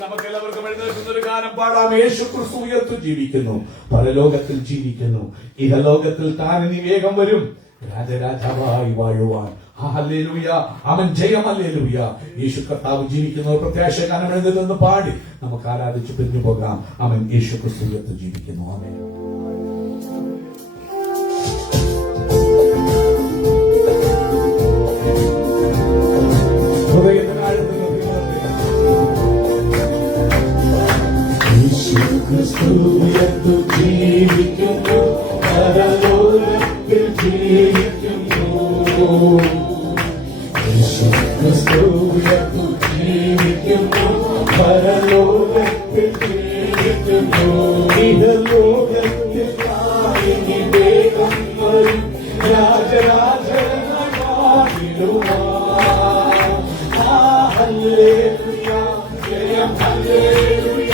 നമുക്കെല്ലാവർക്കും എഴുന്നേൽക്കുന്ന ഒരു ഗാനം പാടാം. യേശു ക്രിസ്തു ഉയർത്തു ജീവിക്കുന്നു, പരലോകത്തിൽ ജീവിക്കുന്നു, ഇഹലോകത്തിൽ താൻ ഇനി വേഗം വരും, രാജരാജാവായി വാഴുവാൻ. ഹല്ലേലൂയ, അവൻ ജയം. ഹല്ലേലൂയ, യേശു കർത്താവ് ജീവിക്കുന്ന പ്രത്യാശ ഗാനം എഴുന്നേൽന്ന് പാടി നമുക്ക് ആരാധിച്ചു പിരിഞ്ഞു പോകാം. അവൻ യേശു ക്രിസ്തു ഉയർത്തു ജീവിക്കുന്നു. ആമേൻ. ക്രിസ്തു ഉയർത്തു ജീവിക്കുന്നു, പരലോകത്തിൽ ജീവിക്കുന്നു. യേശു ക്രിസ്തു ഉയർത്തു ജീവിക്കുന്നു, പരലോകത്തിൽ ജീവിക്കുന്നു. ഇഹലോകത്തിൽ ഇനി വേഗം വരും, രാജരാജനായി വാഴുവാൻ. ഹല്ലേലൂയ, ജയം ഹല്ലേലൂയ,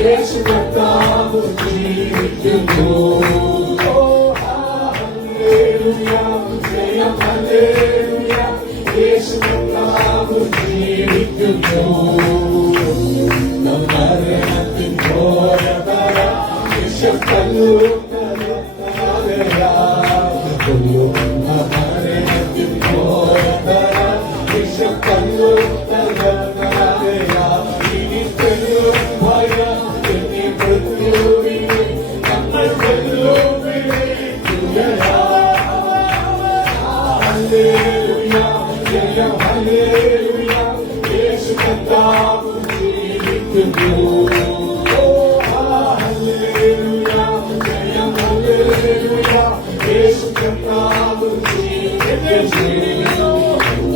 യേശു കർത്താവ് ജീവിക്കുന്നു. ഹല്ലേലൂയ, ജയം ഹല്ലേലൂയ, യേശു കർത്താവ് ജീവിക്കുന്നു. മരണത്തിൻ ഘോരതര വിഷക്കല്ലുന്നതയാ, മരണത്തിൻ ഘോരതര വിഷക്കല്ലുന്നതയാ, ഇനി തെല്ലും ഭയം നമ്മൾ ഹല്ലേലൂയ, ജയം ഹല്ലേലൂയ, യേശു കർത്താവ് ജീവിക്കുന്നു. ഹല്ലേലൂയ, ജയം ഹല്ലേലൂയ, യേശു കർത്താവ് ജീവിക്കുന്നു.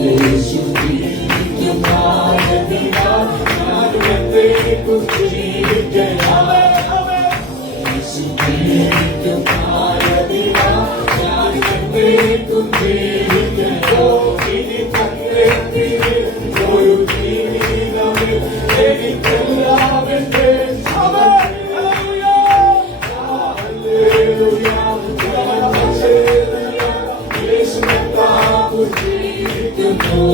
യേശു ജീവിക്കുന്നതിനാൽ ഞാൻ എന്നേക്കും ജീവിക്കണം. യേശു ജീവിക്കുന്നതിനാൽ ഞാൻ എന്നേക്കും ജീവിക്കണം. ഇനി തന്നെത്തിലെ ഒരു ജീവിതമേ എനിക്കെല്ലാം എന്റെ ഹല്ലേലൂയ, യേശു കർത്താവ് ജീവിക്കുന്നു.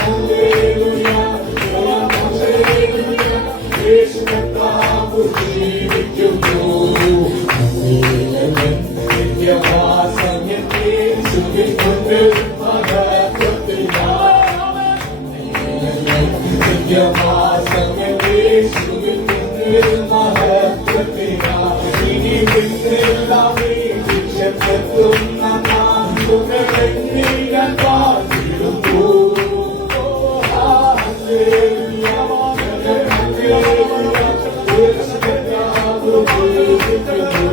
ഹല്ലേലൂയ, യേശു കർത്താവ് ജീവിക്കുന്നു. നിത്യവാസം യേശുവിൽ കൊണ്ട് മഹത്വത്തിനായി, നിത്യവാസം യേശുവിൽ കൊണ്ട് മഹത്വത്തിനായി, ഇനി പിന്നെല്ലാം ശിക്ഷെത്തുന്ന നാളുകളെണ്ണിയാൻ കാത്തിടുന്നു. ഹല്ലേലൂയ, യേശു കർത്താവ് ജീവിക്കുന്നു.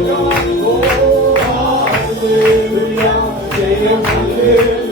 ഹല്ലേലൂയ, ജയം ഹല്ലേലൂയ,